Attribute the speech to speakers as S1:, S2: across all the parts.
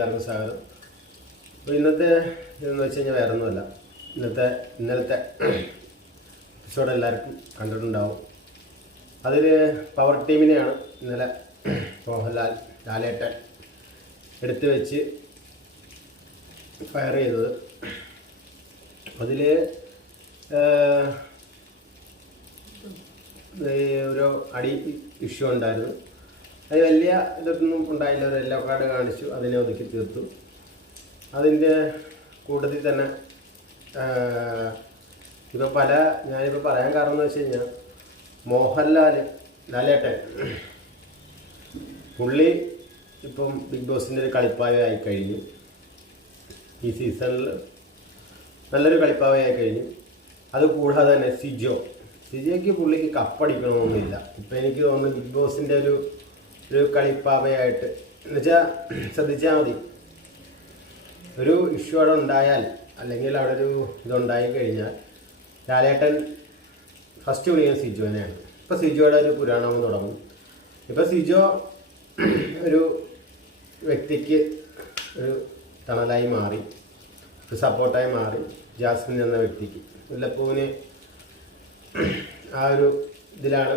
S1: എല്ലാവർക്കും സ്വാഗതം. അപ്പോൾ ഇന്നത്തെ ഇതെന്ന് വെച്ച് കഴിഞ്ഞാൽ വേറെ ഒന്നുമല്ല ഇന്നത്തെ ഇന്നലത്തെ എപ്പിസോഡ് എല്ലാവർക്കും കണ്ടിട്ടുണ്ടാവും. അതിൽ പവർ ടീമിനെയാണ് ഇന്നലെ മോഹൻലാൽ ലാലേട്ടൻ എടുത്തു വെച്ച് ഫയർ ചെയ്തത്. അതിൽ ഒരു അടി ഇഷ്യൂ ഉണ്ടായിരുന്നു. അത് വലിയ ഇതൊന്നും ഉണ്ടായില്ല. ഒരു എല്ലോ കാർഡ് കാണിച്ചു. അതിനെ ഒതുക്കി തീർത്തു. അതിന്റെ കൂട്ടത്തിൽ തന്നെ ഇപ്പോൾ പല ഞാനിപ്പോൾ പറയാൻ കാരണം എന്ന് വെച്ച് കഴിഞ്ഞാൽ മോഹൻലാൽ ലാലേട്ടൻ പുള്ളി ഇപ്പം ബിഗ് ബോസിന്റെ ഒരു കളിപ്പാവയായി കഴിഞ്ഞു. ഈ സീസണിൽ നല്ലൊരു കളിപ്പാവയായി കഴിഞ്ഞു. അത് കൂടാതെ തന്നെ സിജോ. സിജോയ്ക്ക് പുള്ളിക്ക് കപ്പടിക്കണമെന്നില്ല. ഇപ്പം എനിക്ക് തോന്നുന്നു ബിഗ് ബോസിന്റെ ഒരു ഒരു കളിപ്പാവയായിട്ട്. എന്നുവെച്ചാൽ ശ്രദ്ധിച്ചാൽ മതി. ഒരു ഇഷ്യൂ അവിടെ ഉണ്ടായാൽ അല്ലെങ്കിൽ അവിടെ ഒരു ഇതുണ്ടായി കഴിഞ്ഞാൽ ലാലേട്ടൻ ഫസ്റ്റ് വിളിക്കാൻ സിജോനെയാണ് ഇപ്പോൾ സിജോയുടെ ഒരു പുരാണം തുടങ്ങും. ഇപ്പോൾ സിജോ ഒരു വ്യക്തിക്ക് ഒരു തണലായി മാറി ഒരു സപ്പോർട്ടായി മാറി ജാസ്മിൻ എന്ന വ്യക്തിക്ക്. മുല്ലപ്പൂവിന് ആ ഒരു ഇതിലാണ്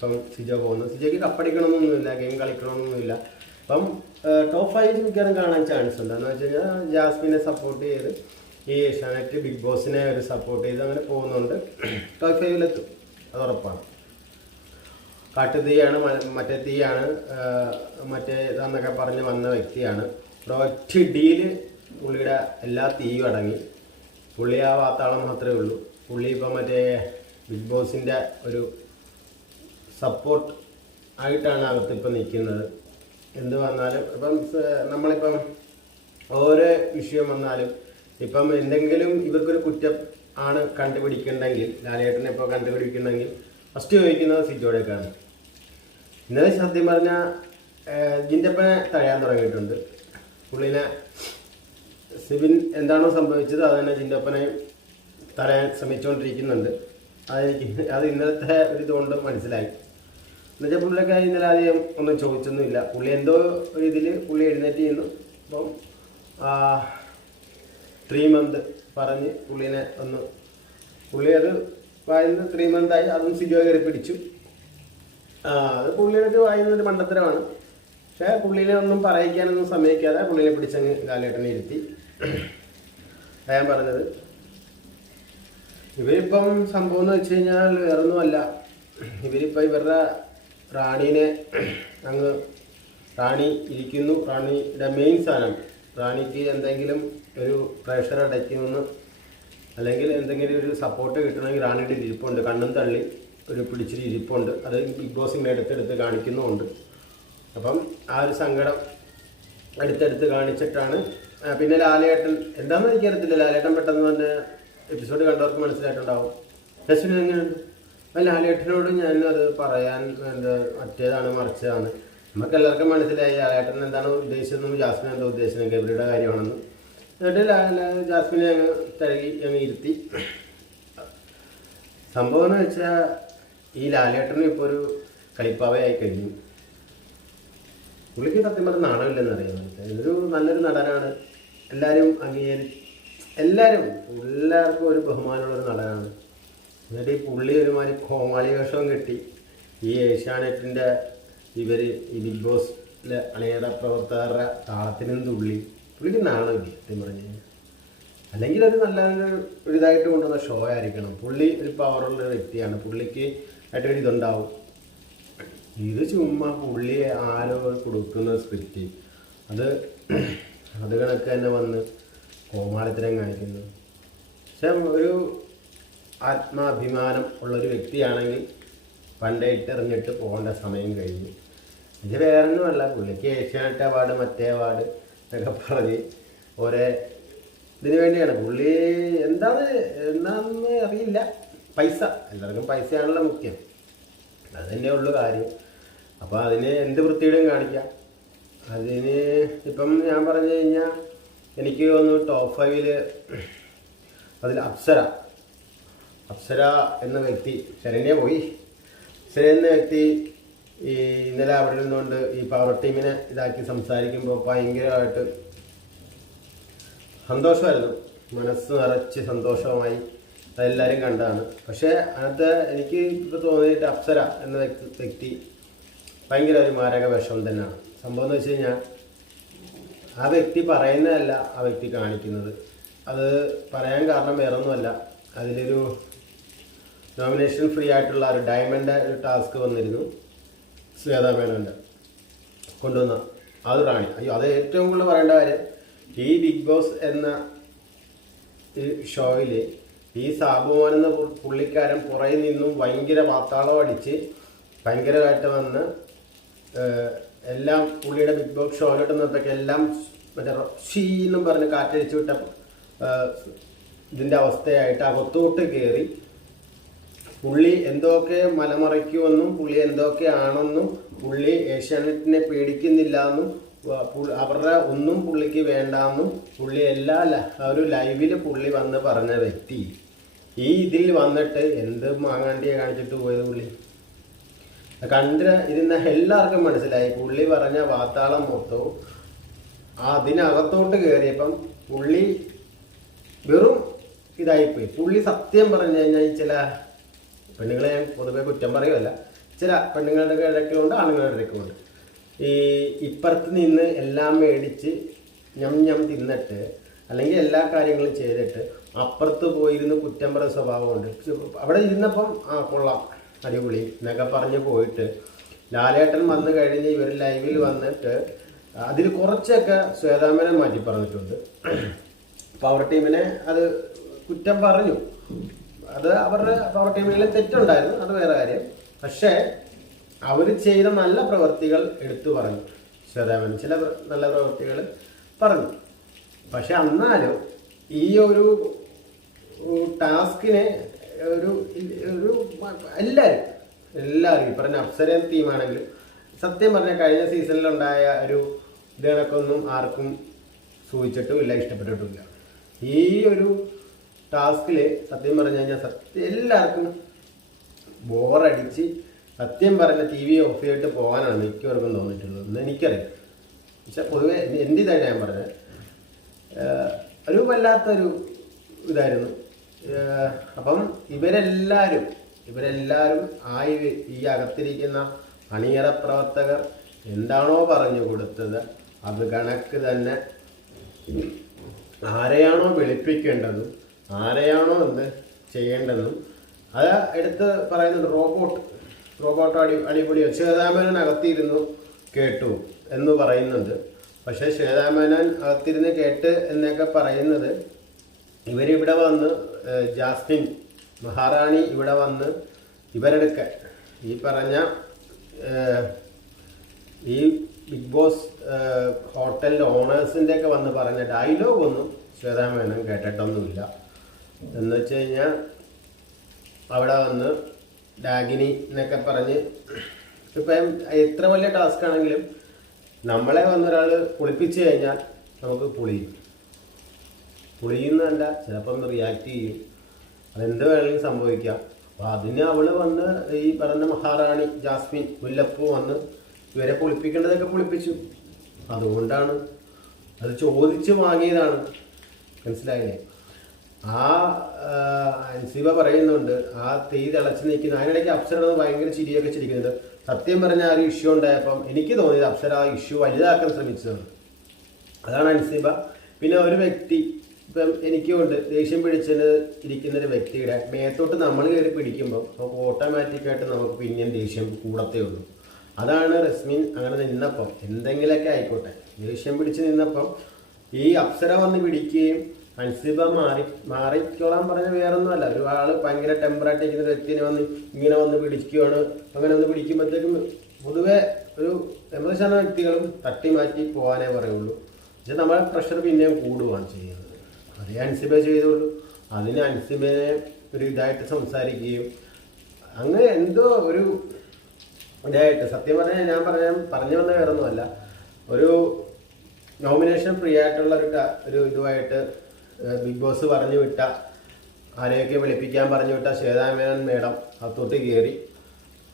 S1: ഇപ്പം സിജ പോകുന്നത് സിജയ്ക്ക് കപ്പടിക്കണമെന്നൊന്നുമില്ല ഗെയിം കളിക്കണമെന്നൊന്നുമില്ല. അപ്പം ടോപ്പ് ഫൈവ് മിക്കവാറും കാണാൻ ചാൻസ് ഉണ്ട്. എന്ന് വെച്ച് കഴിഞ്ഞാൽ ജാസ്മിനെ സപ്പോർട്ട് ചെയ്ത് ഈ ഏഷ്യാനെറ്റ് ബിഗ് ബോസിനെ ഒരു സപ്പോർട്ട് ചെയ്ത് അങ്ങനെ പോകുന്നുണ്ട്. ടോപ്പ് ഫൈവിലെത്തും അത് ഉറപ്പാണ്. കാട്ടുതീയാണ് മറ്റേ തീയാണ് മറ്റേ ഇതാന്നൊക്കെ പറഞ്ഞ് വന്ന വ്യക്തിയാണ്. ഒറ്റ ഡീൽ പുള്ളിയുടെ എല്ലാ തീയും അടങ്ങി. പുള്ളി ആ വാത്താളം മാത്രമേ ഉള്ളൂ. പുള്ളി ഇപ്പം മറ്റേ ബിഗ് ബോസിന്റെ ഒരു സപ്പോർട്ട് ആയിട്ടാണ് അകത്ത് ഇപ്പം നിൽക്കുന്നത്. എന്ത് വന്നാലും ഇപ്പം നമ്മളിപ്പം ഓരോ വിഷയം വന്നാലും ഇപ്പം എന്തെങ്കിലും ഇവർക്കൊരു കുറ്റം ആണ് കണ്ടുപിടിക്കേണ്ടെങ്കിൽ ലാലേട്ടനെ ഇപ്പോൾ കണ്ടുപിടിക്കണമെങ്കിൽ ഫസ്റ്റ് ചോദിക്കുന്നത് സിജോടേക്കാണ്. ഇന്നലെ സത്യം പറഞ്ഞാൽ ജിന്റപ്പനെ തഴയാൻ തുടങ്ങിയിട്ടുണ്ട്. പുള്ളിനെ സിബിൻ എന്താണോ സംഭവിച്ചത് അത് തന്നെ ജിന്റെപ്പനെ തടയാൻ ശ്രമിച്ചുകൊണ്ടിരിക്കുന്നുണ്ട് അതെനിക്ക് അത് ഇന്നലത്തെ ഒരു ഇതുകൊണ്ട് മനസ്സിലായി. എന്നുവെച്ചാൽ പുള്ളിയൊക്കെ ഇന്നലെ ആദ്യം ഒന്നും ചോദിച്ചൊന്നുമില്ല. പുള്ളി എന്തോ ഒരു ഇതിൽ പുള്ളി എഴുന്നേറ്റ് ചെയ്യുന്നു. അപ്പം ത്രീ മന്ത് പറഞ്ഞ് പുള്ളിനെ ഒന്ന് പുള്ളി അത് വായുന്ന ത്രീ മന്തായി അതും സിജോ കയറി പിടിച്ചു. അത് പുള്ളിയുടെ വായുന്ന ഒരു മണ്ടത്തരമാണ്. പക്ഷേ പുള്ളിനെ ഒന്നും പറയിക്കാനൊന്നും സമ്മതിക്കാതെ പുള്ളിനെ പിടിച്ചങ്ങ് കാലേട്ടനെ ഇരുത്തി. ഞാൻ പറഞ്ഞത് ഇവരിപ്പം സംഭവം എന്ന് വെച്ച് കഴിഞ്ഞാൽ വേറൊന്നുമല്ല ഇവരിപ്പോൾ ഇവരുടെ റാണീനെ അങ്ങ് റാണി ഇരിക്കുന്നു. റാണിയുടെ മെയിൻ സാധനം റാണിക്ക് എന്തെങ്കിലും ഒരു പ്രഷർ അടയ്ക്കുമെന്ന് അല്ലെങ്കിൽ എന്തെങ്കിലും ഒരു സപ്പോർട്ട് കിട്ടണമെങ്കിൽ റാണിയുടെ ഇരിപ്പുണ്ട്. കണ്ണും തള്ളി ഒരു പിടിച്ചിരി ഇരിപ്പുണ്ട്. അത് ബിഗ് ബോസിന്റെ അടുത്തെടുത്ത് കാണിക്കുന്നുമുണ്ട്. അപ്പം ആ ഒരു സങ്കടം അടുത്തെടുത്ത് കാണിച്ചിട്ടാണ്. പിന്നെ ലാലേട്ടൻ. എന്താണെന്ന് എനിക്കറിയത്തില്ല. ലാലേട്ടൻ പെട്ടെന്ന് തന്നെ എപ്പിസോഡ് കണ്ടവർക്ക് മനസ്സിലായിട്ടുണ്ടാവും. ജസ്മിൻ എങ്ങനെയുണ്ട്? ലാലേട്ടനോട് ഞാൻ അത് പറയാൻ എന്താ മറ്റേതാണ് മറിച്ചതാണ്. നമുക്ക് എല്ലാവർക്കും മനസ്സിലായി ലാലേട്ടൻ എന്താണ് ഉദ്ദേശിച്ചതെന്നും ജാസ്മിൻ എന്താ ഉദ്ദേശിച്ചത് ഗബ്രിയുടെ കാര്യമാണെന്ന്. എന്നിട്ട് ജാസ്മിനെ അങ്ങ് തഴുകി അങ്ങ് ഇരുത്തി. സംഭവം എന്ന് വെച്ചാൽ ഈ ലാലേട്ടനും ഇപ്പോൾ ഒരു കളിപ്പാവയായി കഴിഞ്ഞു. പുള്ളിക്ക് സത്യം പറഞ്ഞ നാണമില്ലെന്ന് അറിയാം ഒരു നല്ലൊരു നടനാണ്. എല്ലാവരും അംഗീകരി എല്ലാവരും എല്ലാവർക്കും ഒരു ബഹുമാനമുള്ളൊരു നടനാണ്. എന്നിട്ട് ഈ പുള്ളി ഒരുമാതിരി കോമാളി വേഷവും കെട്ടി. ഈ ഏഷ്യാനെറ്റിന്റെ ഇവർ ഈ ബിഗ് ബോസിലെ അണിയറ പ്രവർത്തകരുടെ താളത്തിനും തുള്ളി. പുള്ളിക്ക് നാണമില്ല സത്യം പറഞ്ഞു അല്ലെങ്കിൽ അത് നല്ല ഒരു- ഒരു ഇതായിട്ട് കൊണ്ടുവന്ന ഷോ ആയിരിക്കണം. പുള്ളി ഒരു പവറുള്ള വ്യക്തിയാണ്. പുള്ളിക്ക് ആയിട്ടൊരു ഇതുണ്ടാവും. ഇത് ചുമ്മാ പുള്ളിയെ ആരോ കൊടുക്കുന്ന സ്ക്രിപ്റ്റ് അത് അത് കണക്ക് തന്നെ വന്ന് കോമാളിത്തരം കാണിക്കുന്നു. പക്ഷെ ഒരു ആത്മാഭിമാനം ഉള്ളൊരു വ്യക്തിയാണെങ്കിൽ പണ്ടേ ഇട്ടെറിഞ്ഞിട്ട് പോകേണ്ട സമയം കഴിഞ്ഞു. ഇത് വേറൊന്നുമല്ല പുള്ളിക്ക് ഏഷ്യാനെറ്റ് അവാർഡ് മറ്റേ അവാർഡ് എന്നൊക്കെ പറഞ്ഞ് ഒരേ ഇതിനു വേണ്ടിയാണ്. പുള്ളി എന്താണ് എന്താണെന്ന് അറിയില്ല. പൈസ എല്ലാവർക്കും പൈസയാണല്ലോ മുഖ്യം. അത് തന്നെ ഉള്ളു കാര്യം. അപ്പോൾ അതിന് എന്ത് വൃത്തിയുടെയും കാണിക്കാം. അതിന് ഇപ്പം ഞാൻ പറഞ്ഞു കഴിഞ്ഞാൽ എനിക്ക് തോന്നുന്നു ടോപ്പ് ഫൈവിൽ അതിൽ അപ്സര അപ്സര എന്ന വ്യക്തി ശരണ്യ പോയി. അപ്സര എന്ന വ്യക്തി ഈ ഇന്നലെ അവിടെ നിന്നുകൊണ്ട് ഈ പവർ ടീമിനെ ഇതാക്കി സംസാരിക്കുമ്പോൾ ഭയങ്കരമായിട്ട് സന്തോഷമായിരുന്നു. മനസ്സ് നിറച്ച് സന്തോഷമായി. അതെല്ലാവരും കണ്ടതാണ്. പക്ഷേ അതിനകത്ത് എനിക്ക് ഇപ്പോൾ തോന്നിയിട്ട് അപ്സര എന്ന വ്യക്തി വ്യക്തി ഭയങ്കര ഒരു മാരക വിഷമം തന്നെയാണ്. സംഭവം എന്ന് വെച്ച് കഴിഞ്ഞാൽ ആ വ്യക്തി പറയുന്നതല്ല ആ വ്യക്തി കാണിക്കുന്നത്. അത് പറയാൻ കാരണം വേറൊന്നുമല്ല. അതിലൊരു നോമിനേഷൻ ഫ്രീ ആയിട്ടുള്ള ഒരു ഡയമണ്ട് ഒരു ടാസ്ക് വന്നിരുന്നു. ശ്വേതാ മേനോന്റെ കൊണ്ടുവന്ന അത് റാണി. അയ്യോ അത് ഏറ്റവും കൂടുതൽ പറയേണ്ട കാര്യം ഈ ബിഗ് ബോസ് എന്ന ഷോയിൽ ഈ സാബുമോൻ എന്ന പുള്ളിക്കാരൻ പുറകിൽ നിന്നും ഭയങ്കര വാത്താളം അടിച്ച് ഭയങ്കരമായിട്ട് വന്ന് എല്ലാം പുള്ളിയുടെ ബിഗ് ബോസ് ഷോയിലോട്ട് നിന്നപ്പോഴേക്ക് എല്ലാം മറ്റേ ഷീന്നും പറഞ്ഞ് കാറ്റടിച്ചു വിട്ട ഇതിന്റെ അവസ്ഥയായിട്ട് അകത്തോട്ട് കയറി പുള്ളി എന്തൊക്കെ മലമറയ്ക്കുമെന്നും പുള്ളി എന്തൊക്കെയാണെന്നും പുള്ളി ഏഷ്യാനെറ്റിനെ പേടിക്കുന്നില്ല എന്നും അവരുടെ ഒന്നും പുള്ളിക്ക് വേണ്ടാന്നും പുള്ളി എല്ലാ ഒരു ലൈവിൽ പുള്ളി വന്ന് പറഞ്ഞ വ്യക്തി. ഈ ഇതിൽ വന്നിട്ട് എന്ത് മാങ്ങാണ്ടിയെ കാണിച്ചിട്ട് പോയത് പുള്ളി? കണ്ട ഇരുന്ന എല്ലാവർക്കും മനസ്സിലായി. പുള്ളി പറഞ്ഞ വാത്താളം മൊത്തവും അതിനകത്തോട്ട് കയറിയപ്പം പുള്ളി വെറും ഇതായിപ്പോയി. പുള്ളി സത്യം പറഞ്ഞു കഴിഞ്ഞാൽ ചില പെണ്ണുങ്ങളെ ഞാൻ പൊതുവെ കുറ്റം പറയുമല്ല ചില പെണ്ണുങ്ങളുടെ ഇടയ്ക്കുമുണ്ട് ആണുങ്ങളുടെ ഇടയ്ക്കുമുണ്ട് ഈ ഇപ്പുറത്ത് നിന്ന് എല്ലാം മേടിച്ച് ഞം ഞം തിന്നിട്ട് അല്ലെങ്കിൽ എല്ലാ കാര്യങ്ങളും ചെയ്തിട്ട് അപ്പുറത്ത് പോയിരുന്ന് കുറ്റം പറയുന്ന സ്വഭാവമുണ്ട് അവിടെ ഇരുന്നപ്പം ആ കൊള്ളാം അടിപൊളി എന്നൊക്കെ പറഞ്ഞ് പോയിട്ട് ലാലേട്ടൻ വന്നു കഴിഞ്ഞ് ഇവർ ലൈവിൽ വന്നിട്ട് അതിൽ കുറച്ചൊക്കെ ശ്വേതാമനെ മാറ്റി പറഞ്ഞിട്ടുണ്ട്. പവർ ടീമിനെ അത് കുറ്റം പറഞ്ഞു. അത് അവരുടെ പവർ ടീമിലെ തെറ്റുണ്ടായിരുന്നു. അത് വേറെ കാര്യം. പക്ഷേ അവർ ചെയ്ത നല്ല പ്രവൃത്തികൾ എടുത്തു പറഞ്ഞു. ശ്വേതാമൻ ചില നല്ല പ്രവൃത്തികൾ പറഞ്ഞു. പക്ഷെ എന്നാലും ഈ ഒരു ടാസ്കിനെ ഒരു ഒരു എല്ലാവരും എല്ലാവരും ഈ പറഞ്ഞ അപ്സരേ ടീമാണെങ്കിലും സത്യം പറഞ്ഞാൽ കഴിഞ്ഞ സീസണിലുണ്ടായ ഒരു ഇത് കണക്കൊന്നും ആർക്കും സൂചിച്ചിട്ടുമില്ല ഇഷ്ടപ്പെട്ടിട്ടുമില്ല. ഈ ഒരു ടാസ്കിൽ സത്യം പറഞ്ഞു കഴിഞ്ഞാൽ സത്യം എല്ലാവർക്കും ബോറടിച്ച് സത്യം പറഞ്ഞ ടി വി ഓഫ് ചെയ്തിട്ട് പോകാനാണ് മിക്കവർക്കും തോന്നിയിട്ടുള്ളത്. എന്ന് എനിക്കറിയാം. പക്ഷെ പൊതുവെ എന്റെ ഇതാണ് ഞാൻ പറഞ്ഞത് ഒരു വല്ലാത്തൊരു ഇതായിരുന്നു. അപ്പം ഇവരെല്ലാവരും ഇവരെല്ലാവരും ആയി ഈ അകത്തിരിക്കുന്ന അണിയറ പ്രവർത്തകർ എന്താണോ പറഞ്ഞു കൊടുത്തത് അത് കണക്ക് തന്നെ ആരെയാണോ വെളുപ്പിക്കേണ്ടതും ആരെയാണോ എന്ത് ചെയ്യേണ്ടതെന്നും അത് എടുത്ത് പറയുന്നുണ്ട് റോബോട്ട് റോബോട്ട് അടി അടിപൊളി ശ്വേതാമേനൻ അകത്തിരുന്നു കേട്ടു എന്ന് പറയുന്നുണ്ട്. പക്ഷേ ശ്വേതാമേനൻ അകത്തിരുന്ന് കേട്ട് എന്നൊക്കെ പറയുന്നത് ഇവരിവിടെ വന്ന് ജാസ്മിൻ മഹാറാണി ഇവിടെ വന്ന് ഇവരെടുക്ക ഈ പറഞ്ഞ ഈ ബിഗ് ബോസ് ഹോട്ടലിന്റെ ഓണേഴ്സിന്റെ ഒക്കെ വന്ന് പറഞ്ഞ ഡയലോഗ് ഒന്നും ശ്വേതാമേനൻ കേട്ടിട്ടൊന്നുമില്ല. എന്ന് വെച്ച് കഴിഞ്ഞാൽ അവിടെ വന്ന് ഡാഗിനി എന്നൊക്കെ പറഞ്ഞ് ഇപ്പം എത്ര വലിയ ടാസ്ക് ആണെങ്കിലും നമ്മളെ വന്നൊരാൾ കുളിപ്പിച്ച് കഴിഞ്ഞാൽ നമുക്ക് പുളിയും. പുളിയുന്നതല്ല ചിലപ്പം റിയാക്ട് ചെയ്യും. അതെന്ത് വേണമെങ്കിലും സംഭവിക്കാം. അപ്പം അതിന് അവൾ വന്ന് ഈ പറഞ്ഞ മഹാറാണി ജാസ്മിൻ മുല്ലപ്പൂ വന്ന് ഇവരെ കുളിപ്പിക്കേണ്ടതൊക്കെ കുളിപ്പിച്ചു. അതുകൊണ്ടാണ് അത് ചോദിച്ച് വാങ്ങിയതാണ്. മനസ്സിലായില്ലേ? ആ സിവ പറയുന്നുണ്ട് ആ തീ തിളച്ച് നിൽക്കുന്ന അതിനിടയ്ക്ക് അപ്സര ഭയങ്കര ചിരിയൊക്കെ ചിരിക്കുന്നുണ്ട്. സത്യം പറഞ്ഞ ആ ഒരു ഇഷ്യൂ ഉണ്ടായപ്പം എനിക്ക് തോന്നിയത് അപ്സര ആ ഇഷ്യൂ വലുതാക്കാൻ ശ്രമിച്ചതാണ്. അതാണ് അൻസിബ. പിന്നെ ഒരു വ്യക്തി ഇപ്പം എനിക്കുമുണ്ട് ദേഷ്യം പിടിച്ചത് ഇരിക്കുന്ന ഒരു വ്യക്തിയുടെ മേത്തോട്ട് നമ്മൾ കയറി പിടിക്കുമ്പോൾ നമുക്ക് ഓട്ടോമാറ്റിക്കായിട്ട് നമുക്ക് പിന്നെയും ദേഷ്യം കൂടത്തേ ഉള്ളൂ. അതാണ് റസ്മിൻ അങ്ങനെ നിന്നപ്പം. എന്തെങ്കിലുമൊക്കെ ആയിക്കോട്ടെ. ദേഷ്യം പിടിച്ച് നിന്നപ്പം ഈ അപ്സര വന്ന് പിടിക്കുകയും അൻസിബ മാറി മാറിക്കോളാൻ പറഞ്ഞ വേറൊന്നുമല്ല. ഒരു ആൾ ഭയങ്കര ടെമ്പറായിട്ട് ഇരിക്കുന്ന ഒരു വ്യക്തിനെ വന്ന് ഇങ്ങനെ വന്ന് പിടിക്കുകയാണ് അങ്ങനെ വന്ന് പിടിക്കുമ്പോഴത്തേക്കും പൊതുവെ ഒരു എൺപത് ശതമാനം വ്യക്തികളും തട്ടി മാറ്റി പോകാനേ പറയുള്ളൂ. പക്ഷെ നമ്മളെ പ്രഷർ പിന്നെയും കൂടുകയാണ് ചെയ്യുന്നത്. അതേ അൻസിബ ചെയ്തുള്ളൂ. അതിന് അൻസിബനെ ഒരു ഇതായിട്ട് സംസാരിക്കുകയും അങ്ങനെ എന്തോ ഒരു ഇതായിട്ട് സത്യം പറഞ്ഞാൽ ഞാൻ പറഞ്ഞ പറഞ്ഞു വന്ന വേറൊന്നുമല്ല. ഒരു നോമിനേഷൻ ഫ്രീ ആയിട്ടുള്ള ഒരു ഒരു ഇതുമായിട്ട് ബിഗ് ബോസ് പറഞ്ഞു വിട്ട ആരെയൊക്കെ വിളിപ്പിക്കാൻ പറഞ്ഞു വിട്ട ശ്വേതാമേനൻ മേഡം അത്തോട്ട് കയറി.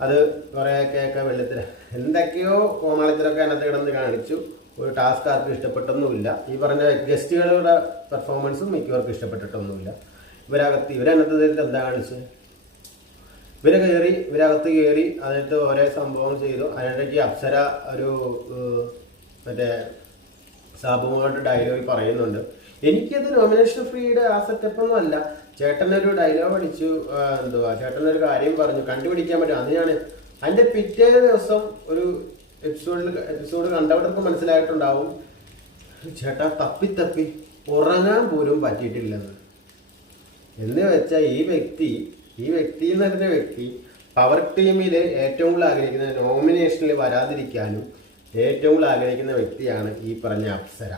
S1: അത് കുറേയൊക്കെ ഒക്കെ വെള്ളത്തിൽ എന്തൊക്കെയോ കോമാളിത്തരൊക്കെ അതിനകത്ത് കിടന്ന് കാണിച്ചു. ഒരു ടാസ്ക് ആർക്കും ഇഷ്ടപ്പെട്ടൊന്നുമില്ല. ഈ പറഞ്ഞ ഗസ്റ്റുകളുടെ പെർഫോമൻസും മിക്കവർക്കും ഇഷ്ടപ്പെട്ടിട്ടൊന്നുമില്ല. ഇവരകത്ത് ഇവരകത്ത് എന്താ കാണിച്ചത്? ഇവർ കയറി ഇവരകത്ത് കയറി അതിനകത്ത് ഓരോ സംഭവം ചെയ്തു. അതിനിടയ്ക്ക് അപ്സര ഒരു മറ്റേ സാബുമായിട്ട് ഡയലോഗ് പറയുന്നുണ്ട്. എനിക്കത് നോമിനേഷൻ ഫ്രീയുടെ ആ സെറ്റപ്പ് ഒന്നും അല്ല. ചേട്ടനൊരു ഡയലോഗ് അടിച്ചു എന്തുവാ ചേട്ടനൊരു കാര്യം പറഞ്ഞു കണ്ടുപിടിക്കാൻ പറ്റും. അതിനാണ് അതിന്റെ പിറ്റേ ദിവസം ഒരു എപ്പിസോഡിൽ എപ്പിസോഡ് കണ്ടവർക്ക് മനസ്സിലായിട്ടുണ്ടാവും. ചേട്ടാ തപ്പി തപ്പി ഉറങ്ങാൻ പോലും പറ്റിയിട്ടില്ലെന്ന്. എന്ന് വെച്ചാൽ ഈ വ്യക്തി ഈ വ്യക്തി എന്ന് പറഞ്ഞ വ്യക്തി പവർ ടീമിൽ ഏറ്റവും കൂടുതൽ ആഗ്രഹിക്കുന്ന നോമിനേഷനിൽ വരാതിരിക്കാനും ഏറ്റവും കൂടുതൽ ആഗ്രഹിക്കുന്ന വ്യക്തിയാണ് ഈ പറഞ്ഞ അപ്സര.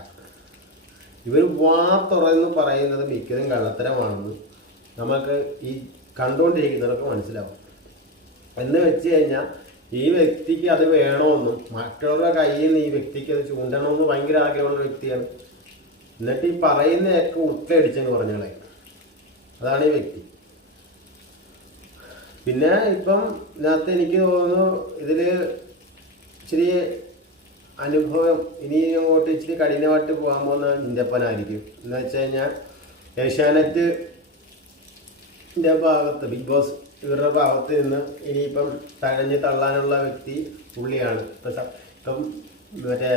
S1: ഇവർ വാ തുറന്ന് പറയുന്നത് മിക്കതും കള്ളത്തരമാണെന്ന് നമുക്ക് ഈ കണ്ടുകൊണ്ടിരിക്കുന്നവർക്ക് മനസ്സിലാവും. എന്ന് വെച്ച് കഴിഞ്ഞാൽ ഈ വ്യക്തിക്ക് അത് വേണമെന്നും മറ്റുള്ളവരുടെ കയ്യിൽ നിന്ന് ഈ വ്യക്തിക്ക് അത് ചൂണ്ടണമെന്ന് ഭയങ്കര ആഗ്രഹമുള്ള വ്യക്തിയാണ്. എന്നിട്ട് ഈ പറയുന്നതൊക്കെ ഉത്തടിച്ചെന്ന് പറഞ്ഞോളെ അതാണ് ഈ വ്യക്തി. പിന്നെ ഇപ്പം ഇതിനകത്ത് എനിക്ക് തോന്നുന്നു ഇതിൽ ഇച്ചിരി അനുഭവം ഇനി അങ്ങോട്ട് ഇച്ചിരി കഠിനമായിട്ട് പോകാൻ പോകുന്ന ഇന്ത്യപ്പനായിരിക്കും. എന്ന് വെച്ച് കഴിഞ്ഞാൽ ഏഷ്യാനെറ്റ് ഇതിന്റെ ഭാഗത്ത് ബിഗ് ബോസ് ഇവരുടെ ഭാഗത്ത് നിന്ന് ഇനിയിപ്പം തഴഞ്ഞ് തള്ളാനുള്ള വ്യക്തി പുള്ളിയാണ്. ഇപ്പം ഇപ്പം മറ്റേ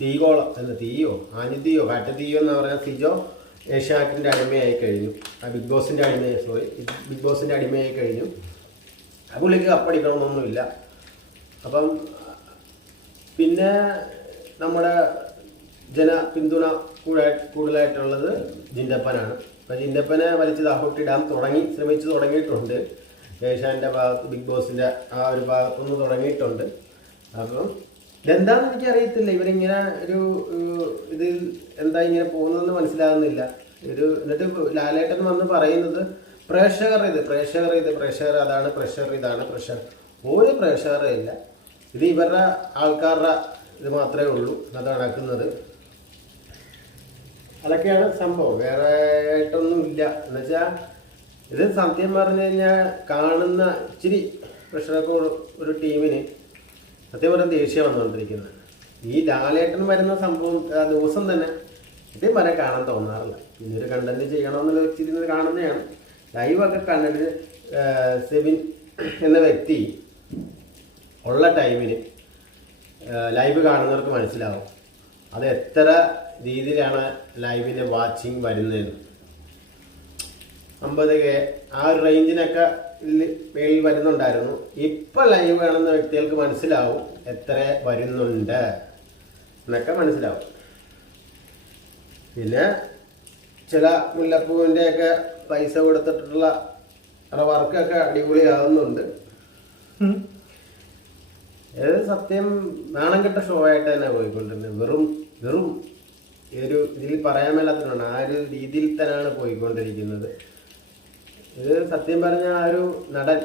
S1: തീകോളം അല്ല തീയോ ആഞ്ഞുതീയോ കാട്ടുതീയോ എന്ന് പറയുന്ന സിജോ ഏഷ്യാനെറ്റിന്റെ അടിമയായി കഴിഞ്ഞു. ആ ബിഗ് ബോസിന്റെ അടിമയായി സോറി ബിഗ് ബോസിന്റെ അടിമയായി കഴിഞ്ഞു. ആ പുള്ളിക്ക് കപ്പടിക്കണമെന്നൊന്നുമില്ല. അപ്പം പിന്നെ നമ്മുടെ ജന പിന്തുണ കൂടുതലായി കൂടുതലായിട്ടുള്ളത് ജിൻഡപ്പനാണ്. അപ്പം ജിൻഡപ്പനെ വലിച്ച് ദാഹോട്ടിടാൻ തുടങ്ങി ശ്രമിച്ചു തുടങ്ങിയിട്ടുണ്ട്. ഏഷ്യാന്റെ ഭാഗത്ത് ബിഗ് ബോസിന്റെ ആ ഒരു ഭാഗത്തുനിന്ന് തുടങ്ങിയിട്ടുണ്ട്. അപ്പം ഇതെന്താണെന്ന് എനിക്ക് അറിയത്തില്ല ഇവരിങ്ങനെ ഒരു ഇതിൽ ഇത് എന്താ ഇങ്ങനെ പോകുന്നതെന്ന് മനസ്സിലാകുന്നില്ല. ഒരു എന്നിട്ട് ലാലേട്ടൻ വന്ന് പറയുന്നത് പ്രേക്ഷകർ ഇത് പ്രേക്ഷകർ ഇത് പ്രേക്ഷകർ അതാണ് പ്രഷർ ഇതാണ് പ്രഷർ ഒരു പ്രേക്ഷകരും ഇല്ല. ഇത് ഇവരുടെ ആൾക്കാരുടെ ഇത് മാത്രമേ ഉള്ളൂ. അത് നടക്കുന്നത്. അതൊക്കെയാണ് സംഭവം. വേറെ ആയിട്ടൊന്നും ഇല്ല. എന്നുവെച്ചാൽ ഇത് സത്യം പറഞ്ഞു കഴിഞ്ഞാൽ കാണുന്ന ഇച്ചിരി പ്രഷറൊക്കെ ഒരു ടീമിന് സത്യം പറഞ്ഞാൽ ദേഷ്യം വന്നുകൊണ്ടിരിക്കുന്നത് ഈ ലാലേട്ടൻ വരുന്ന സംഭവം ദിവസം തന്നെ ഇതേ വരെ കാണാൻ തോന്നാറില്ല. പിന്നെ ഒരു കണ്ടന്റ് ചെയ്യണമെന്നുള്ള വെച്ചിരുന്ന് കാണുന്നതാണ്. ലൈവൊക്കെ കണ്ടിട്ട് സെബിൻ എന്ന വ്യക്തി ഉള്ള ടൈമിന് ലൈവ് കാണുന്നവർക്ക് മനസ്സിലാവും. അത് എത്ര രീതിയിലാണ് ലൈവിന്റെ വാച്ചിങ് വരുന്നതെന്ന്. അമ്പത് കെ ആ ഒരു റേഞ്ചിനൊക്കെ മേളിൽ വരുന്നുണ്ടായിരുന്നു. ഇപ്പൊ ലൈവ് കാണുന്ന വ്യക്തികൾക്ക് മനസ്സിലാവും എത്ര വരുന്നുണ്ട് എന്നൊക്കെ മനസ്സിലാവും. പിന്നെ ചില മുല്ലപ്പൂവിന്റെ ഒക്കെ പൈസ കൊടുത്തിട്ടുള്ള വർക്കൊക്കെ അടിപൊളിയാവുന്നുണ്ട്. ഇത് സത്യം നാണം കെട്ട ഷോ ആയിട്ട് തന്നെ പോയിക്കൊണ്ടിരുന്നത് വെറും വെറും ഒരു ഇതിൽ പറയാൻ മേലാത്തതാണ് ആ ഒരു രീതിയിൽ തന്നെയാണ് പോയിക്കൊണ്ടിരിക്കുന്നത്. ഇത് സത്യം പറഞ്ഞ ആ ഒരു നടൻ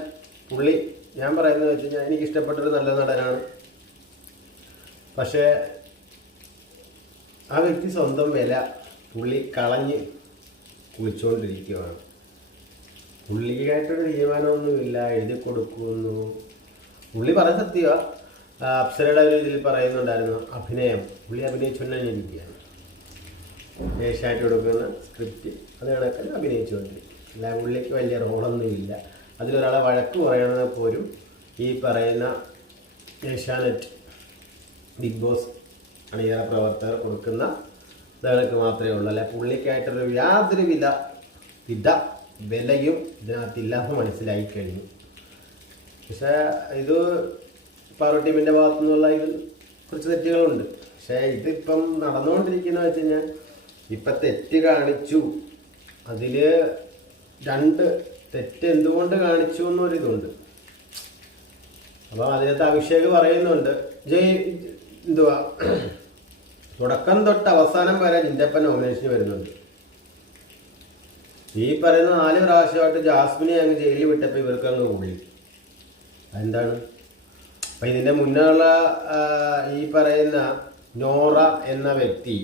S1: പുള്ളി ഞാൻ പറയുന്നത് വെച്ച് കഴിഞ്ഞാൽ എനിക്ക് ഇഷ്ടപ്പെട്ടൊരു നല്ല നടനാണ്. പക്ഷേ ആ വ്യക്തി സ്വന്തം വില പുള്ളി കളഞ്ഞ് കുളിച്ചുകൊണ്ടിരിക്കുകയാണ് പുള്ളിക്കായിട്ടൊരു തീരുമാനമൊന്നുമില്ല. എഴുതി കൊടുക്കുന്നു. പുള്ളി പറഞ്ഞ സത്യമാ അപ്സരയുടെ ഒരു ഇതിൽ പറയുന്നുണ്ടായിരുന്നു അഭിനയം. പുള്ളി അഭിനയിച്ചുകൊണ്ടിരിക്കുകയാണ് ഏഷ്യായിട്ട് കൊടുക്കുന്ന സ്ക്രിപ്റ്റ് അത് കണക്കിൽ അഭിനയിച്ചുകൊണ്ടിരിക്കും. അല്ല പുള്ളിക്ക് വലിയ റോളൊന്നും ഇല്ല. അതിലൊരാളെ വഴക്ക് പറയണത് പോലും ഈ പറയുന്ന ഏഷ്യാനെറ്റ് ബിഗ് ബോസ് അണിയറ പ്രവർത്തകർ കൊടുക്കുന്ന ഇതുകൾക്ക് മാത്രമേ ഉള്ളൂ. അല്ലെ പുള്ളിക്കായിട്ടൊരു യാതൊരു വിധ വിധ വിലയും ഇതിനകത്തില്ലാന്ന് മനസ്സിലായി കഴിഞ്ഞു. പക്ഷേ ഇത് പവർ ടീമിന്റെ ഭാഗത്തു നിന്നുള്ള ഇതിൽ കുറച്ച് തെറ്റുകളുണ്ട്. പക്ഷേ ഇതിപ്പം നടന്നുകൊണ്ടിരിക്കുന്ന വെച്ച് കഴിഞ്ഞാൽ ഇപ്പം തെറ്റ് കാണിച്ചു. അതിൽ രണ്ട് തെറ്റ് എന്തുകൊണ്ട് കാണിച്ചു എന്നൊരിതുണ്ട്. അപ്പോൾ അതിനകത്ത് അഭിഷേക് പറയുന്നുണ്ട് ജയ് എന്തുവാ? തുടക്കം തൊട്ട് അവസാനം വരെ ജിന്റപ്പൻ നോമിനേഷന് വരുന്നുണ്ട്. ഈ പറയുന്ന നാല് പ്രാവശ്യമായിട്ട് ജാസ്മിനെ അങ്ങ് ജയിലിൽ വിട്ടപ്പോൾ ഇവർക്ക് അങ്ങ് കൂടി എന്താണ് അപ്പൊ ഇതിന്റെ മുന്നുള്ള ഈ പറയുന്ന നോറ എന്ന വ്യക്തി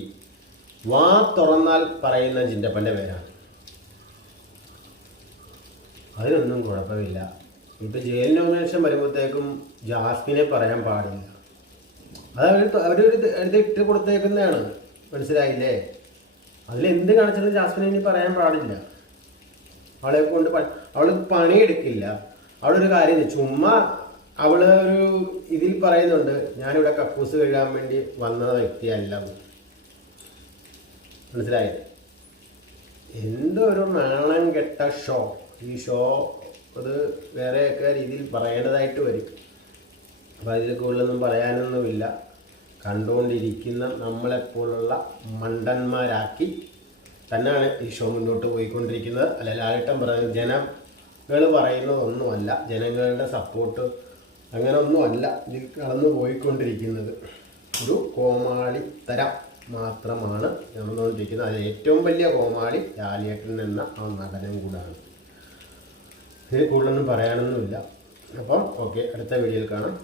S1: വാ തുറന്നാൽ പറയുന്ന ജിന്റപ്പന്റെ പേരാണ്. അതിനൊന്നും കുഴപ്പമില്ല. ഇപ്പൊ ജയിൽ നോമിനേഷൻ വരുമ്പോഴത്തേക്കും ജാസ്മിനെ പറയാൻ പാടില്ല. അത് അവർ അവരൊരു ഇത് ഇട്ട് കൊടുത്തേക്കുന്നതാണ്. മനസ്സിലായില്ലേ? അതിലെന്ത് കാണിച്ചാലും ജാസ്മിനെ ഇനി പറയാൻ പാടില്ല. അവളെ കൊണ്ട് അവൾ പണിയെടുക്കില്ല. അവളൊരു കാര്യം. ചുമ്മാ അവൾ ഒരു ഇതിൽ പറയുന്നുണ്ട് ഞാനിവിടെ കക്കൂസ് കഴുകാൻ വേണ്ടി വന്ന വ്യക്തിയല്ല. എന്ന്. മനസ്സിലായില്ലേ എന്തൊരു നാണം കെട്ട ഷോ. ഈ ഷോ അത് വേറെയൊക്കെ രീതിയിൽ പറയേണ്ടതായിട്ട് വരും. അപ്പം അതിൽ കൂടുതലൊന്നും പറയാനൊന്നുമില്ല. കണ്ടുകൊണ്ടിരിക്കുന്ന നമ്മളെപ്പോലുള്ള മണ്ടന്മാരാക്കി തന്നെയാണ് ഈ ഷോ മുന്നോട്ട് പോയിക്കൊണ്ടിരിക്കുന്നത്. അല്ല ലാലിട്ടം പറയുന്നത് ജനങ്ങൾ പറയുന്നതൊന്നുമല്ല. ജനങ്ങളുടെ സപ്പോർട്ട് അങ്ങനെ ഒന്നുമല്ല ഇതിൽ കടന്നു പോയിക്കൊണ്ടിരിക്കുന്നത്. ഒരു കോമാളി തരം മാത്രമാണ് നടന്നുകൊണ്ടിരിക്കുന്നത് അതിൽ ഏറ്റവും വലിയ കോമാളി ലാലിയേട്ടൻ എന്ന ആ നടനും കൂടാണ് ഇതിൽ കൂടുതലൊന്നും പറയാനൊന്നുമില്ല. അപ്പം ഓക്കെ അടുത്ത വീഡിയോയിൽ കാണാം.